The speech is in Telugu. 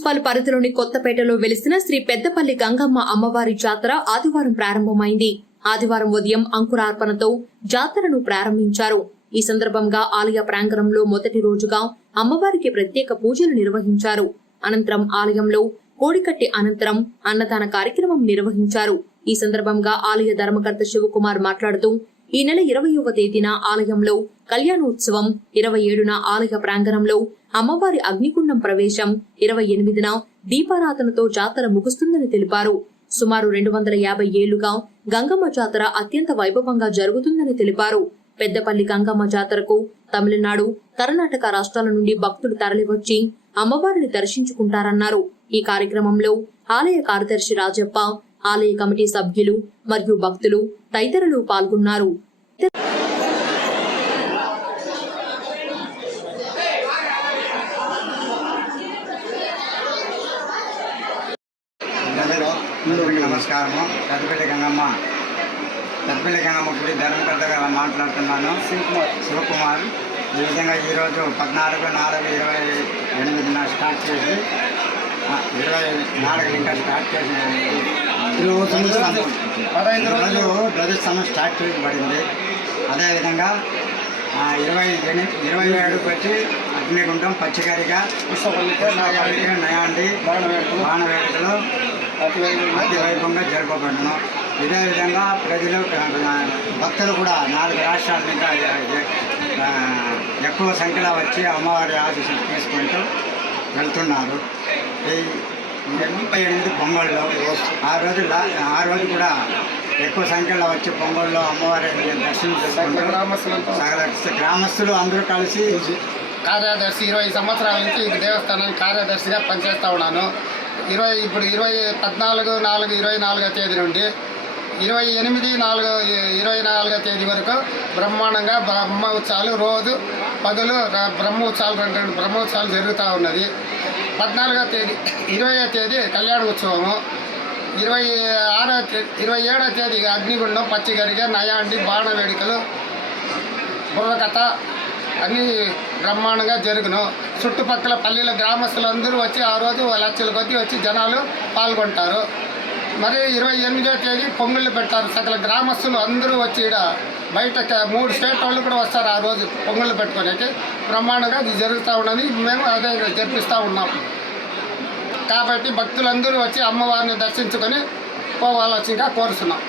మున్సిపల్ పరిధిలోని కొత్తపేటలో వెలిసిన శ్రీ పెద్దపల్లి గంగమ్మ అమ్మవారి జాతర ఆదివారం ప్రారంభమైంది. ఆదివారం ఉదయం అంకురార్పణతో జాతరను ప్రారంభించారు. ఈ సందర్భంగా ఆలయ ప్రాంగణంలో మొదటి రోజుగా అమ్మవారికి ప్రత్యేక పూజలు నిర్వహించారు. అనంతరం ఆలయంలో కోడికట్టి అనంతరం అన్నదాన కార్యక్రమం నిర్వహించారు. ఈ సందర్భంగా ఆలయ ధర్మకర్త శివకుమార్ మాట్లాడుతూ ఈ నెల ఇరవయవ తేదీన ఆలయంలో కళ్యాణోత్సవం ఇరవై ఏడున ఆలయ ప్రాంగణంలో అమ్మవారి అగ్నికుండం ప్రవేశం ఇరవై ఎనిమిదిన దీపారాధనతో జాతర ముగుస్తుందని తెలిపారు. సుమారు రెండు వందల యాభై ఏళ్ళుగా గంగమ్మ జాతర అత్యంత వైభవంగా జరుగుతుందని తెలిపారు. పెద్దపల్లి గంగమ్మ జాతరకు తమిళనాడు కర్ణాటక రాష్ట్రాల నుండి భక్తులు తరలివచ్చి అమ్మవారిని దర్శించుకుంటారన్నారు. ఈ కార్యక్రమంలో ఆలయ కార్యదర్శి రాజప్ప ఆలయ కమిటీ సభ్యులు మరియు భక్తులు తదితరులు పాల్గొన్నారు. నమస్కారము. పెద్దపల్లి గంగమ్మ. పెద్దపల్లి గంగమ్మ గుడి ధర్మకర్తగా మాట్లాడుతున్నాను. శివకుమార్. శివకుమార్. ఈ విధంగా ఈరోజు పద్నాలుగు నాలుగు ఇరవై ఎనిమిదిన స్టార్ట్ చేసి ఇరవై నాలుగు ఇంకా స్టార్ట్ చేసి ఈరోజు ధ్వజస్తంభం స్టార్ట్ చేయబడింది. అదేవిధంగా ఇరవై ఎనిమిది ఇరవై ఏడుకి వచ్చి అగ్నిగుండం పచ్చికరిగా నయాండి బాణవేడుకలు. అతి వైభవంగా జరపబడును ఇదే విధంగా ప్రజలు భక్తులు కూడా నాలుగు రాష్ట్రాల నుంచి ఎక్కువ సంఖ్యలో వచ్చి అమ్మవారి ఆశీస్సులు తీసుకుంటూ వెళ్తున్నారు. ఈ ముప్పై ఎనిమిది పొంగళ్ళు ఆ రోజు ఆ రోజు కూడా ఎక్కువ సంఖ్యలో వచ్చి పొంగళ్ళు అమ్మవారి దర్శనం చేసుకుంటూ గ్రామస్తులు అందరూ కలిసి కార్యదర్శి ఇరవై సంవత్సరాల నుంచి దేవస్థానానికి కార్యదర్శిగా పనిచేస్తూ ఉన్నాను. ఇరవై ఇప్పుడు ఇరవై పద్నాలుగు నాలుగు ఇరవై నాలుగో తేదీ నుండి ఇరవై ఎనిమిది నాలుగు ఇరవై నాలుగో తేదీ వరకు బ్రహ్మాండంగా బ్రహ్మ ఉత్సవాలు రోజు పదులు బ్రహ్మోత్సవాలు బ్రహ్మ ఉత్సవాలు రెండు రెండు బ్రహ్మోత్సవాలు జరుగుతూ ఉన్నది. పద్నాలుగో తేదీ ఇరవయో తేదీ కళ్యాణ ఉత్సవము. ఇరవై ఆరో తేదీ ఇరవై ఏడో తేదీ అగ్నిగుండం పచ్చిగరిగ నయాండి బాణ వేడుకలు బుర్రకథ అన్నీ బ్రహ్మాండంగా జరుగును. చుట్టుపక్కల పల్లెల గ్రామస్తులందరూ వచ్చి ఆ రోజు లక్షల కొద్దీ వచ్చి జనాలు పాల్గొంటారు. మరి ఇరవై ఎనిమిదో తేదీ పొంగుళ్ళు పెట్టారు. సకల గ్రామస్తులు అందరూ వచ్చి ఈడ బయట మూడు స్టేట్ వాళ్ళు కూడా వస్తారు ఆ రోజు పొంగుళ్ళు పెట్టుకునేకి బ్రహ్మాండంగా ఇది జరుగుతూ ఉన్నది. మేము అదే జరిపిస్తూ ఉన్నాం. కాబట్టి భక్తులందరూ వచ్చి అమ్మవారిని దర్శించుకొని పోవాల్సిందిగా కోరుతున్నాం